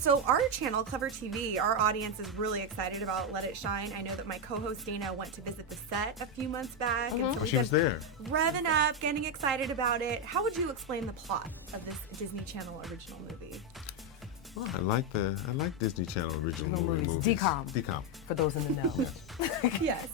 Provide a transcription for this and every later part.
So our channel, Clever TV, our audience is really excited about Let It Shine. I know that my co-host Dana went to visit the set a few months back. And so she was there. Revving up, getting excited about it. How would you explain the plot of this Disney Channel original movie? Well, I like Disney Channel original movies. DCOM. For those in the know. Yes.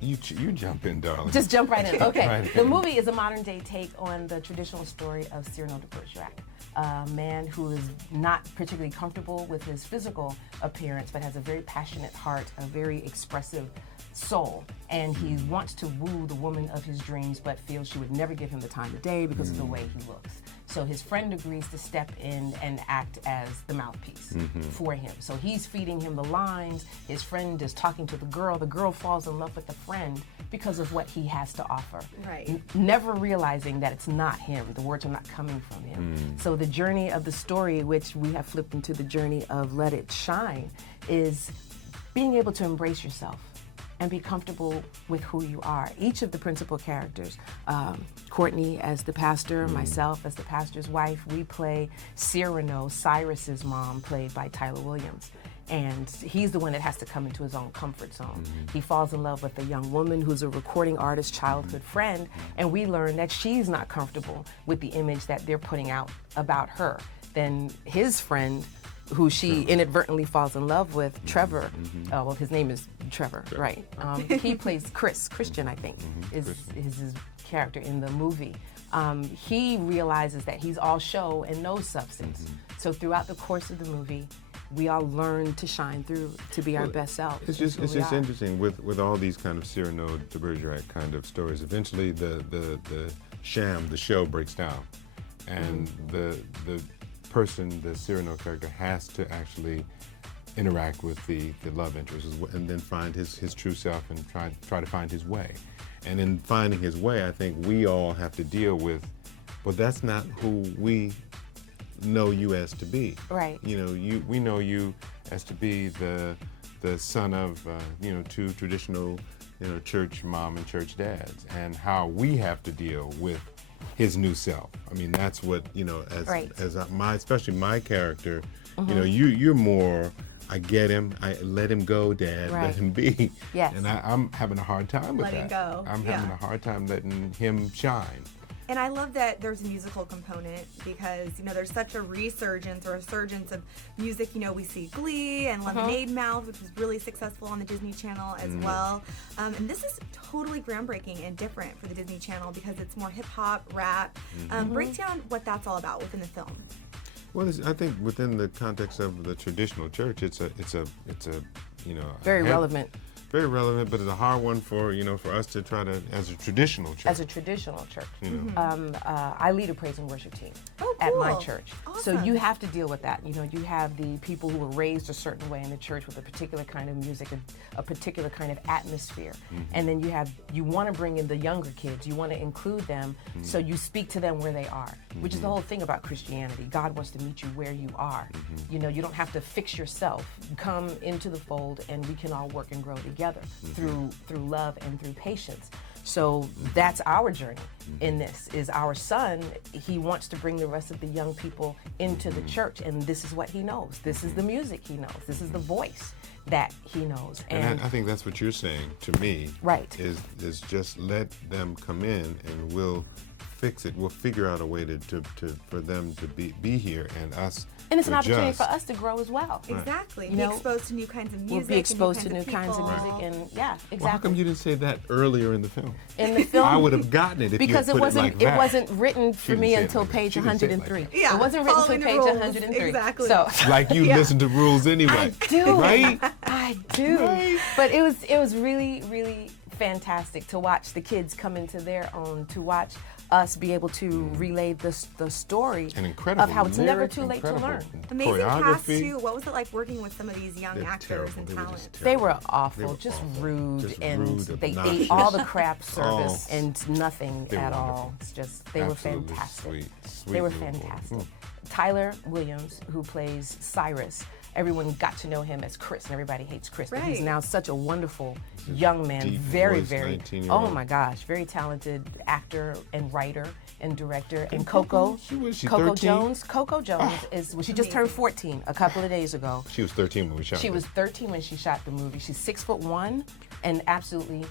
You jump in, darling. Just jump right in. Okay. Right The in. movie is a modern day take on the traditional story of Cyrano de Bergerac, a man who is not particularly comfortable with his physical appearance, but has a very passionate heart, a very expressive soul, and he wants to woo the woman of his dreams, but feels she would never give him the time of day because of the way he looks. So his friend agrees to step in and act as the mouthpiece for him. So he's feeding him the lines. His friend is talking to the girl. The girl falls in love with the friend because of what he has to offer. Right. Never realizing that it's not him. The words are not coming from him. So the journey of the story, which we have flipped into the journey of Let It Shine, is being able to embrace yourself and be comfortable with who you are. Each of the principal characters, Courtney as the pastor, myself as the pastor's wife, we play Cyrano, Cyrus's mom, played by Tyler Williams. And he's the one that has to come into his own comfort zone. He falls in love with a young woman who's a recording artist, childhood friend, and we learn that she's not comfortable with the image that they're putting out about her. Then his friend, who she inadvertently falls in love with, Trevor. Well, his name is Trevor, right? He plays Christian, I think, is his character in the movie. He realizes that he's all show and no substance. So throughout the course of the movie, we all learn to shine through to be our best selves. It's just interesting with all these kind of Cyrano de Bergerac kind of stories. Eventually, the sham, the show breaks down, and the person, the Cyrano character, has to actually interact with the love interest and then find his true self and try to find his way. And in finding his way, I think we all have to deal with, well, that's not who we know you as to be. Right. You know, we know you as to be the son of two traditional church mom and church dads, and how we have to deal with his new self. I mean, that's what, especially my character, you're more, I get him, I let him go, Dad, let him be. Yes. And I'm having a hard time with Letting that. go. I'm having a hard time letting him shine. And I love that there's a musical component because, there's such a resurgence or a surgence of music. We see Glee and Lemonade Mouth, which was really successful on the Disney Channel as well. And this is totally groundbreaking and different for the Disney Channel because it's more hip-hop, rap. Break down what that's all about within the film. Well, I think within the context of the traditional church, it's a very relevant. Very relevant, but it's a hard one for us to try to, as a traditional church. As a traditional church. I lead a praise and worship team at my church. Awesome. So you have to deal with that. You have the people who were raised a certain way in the church with a particular kind of music, a particular kind of atmosphere. And then you want to bring in the younger kids. You want to include them, so you speak to them where they are, which is the whole thing about Christianity. God wants to meet you where you are. You don't have to fix yourself. Come into the fold and we can all work and grow together through love and through patience. So that's our journey in this, is our son, he wants to bring the rest of the young people into the church, and this is what he knows. This is the music he knows. This is the voice that he knows. And I think that's what you're saying to me. Right. Is just let them come in and we'll fix it. We'll figure out a way for them to be here and us. And it's an opportunity for us to grow as well. Exactly. Be exposed to new kinds of music. We'll be exposed to new kinds of music, and exactly. Well, how come you didn't say that earlier in the film? In the film, I would have gotten it if because you put it wasn't written for me until page 103. Yeah, it wasn't written until page 103. Exactly. So, like you listen to rules anyway. I do. Right? I do. Right? But it was really, really fantastic to watch the kids come into their own, to watch us be able to relay the story of how it's never too late to learn. Amazing cast too. What was it like working with some of these young actors and talent? They were awful, just rude, and they ate all the craft service and nothing at all. It's just, they were fantastic. Sweet they were fantastic. Tyler Williams, who plays Cyrus. Everyone got to know him as Chris, and everybody hates Chris, but he's Right. now such a wonderful young man, deep very, voice, very, 19-year-old. oh my gosh, very talented actor and writer and director. And Coco, She Coco 13? Jones, Coco Jones is, well, she just turned Amazing. 14 a couple of days ago. She was 13 when we shot She it. was 13 when she shot the movie. She's 6'1" and absolutely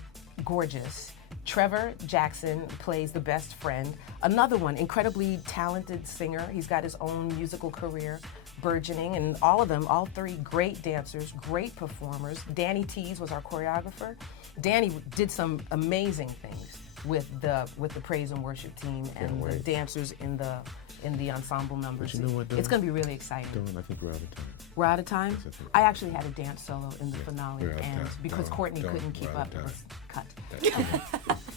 gorgeous. Trevor Jackson plays the best friend. Another one, incredibly talented singer. He's got his own musical career burgeoning, and all of them, all three great dancers, great performers. Danny Tees was our choreographer. Danny did some amazing things with the praise and worship team and the wait. dancers in the ensemble numbers. you know what, It's Dawn? going to be really exciting. Dawn, I think we're out of time. We're out of time. Yes, I think I we're actually had a dance solo in the finale, we're out of and time. because No, Courtney don't. couldn't keep We're out up, of it was cut. That's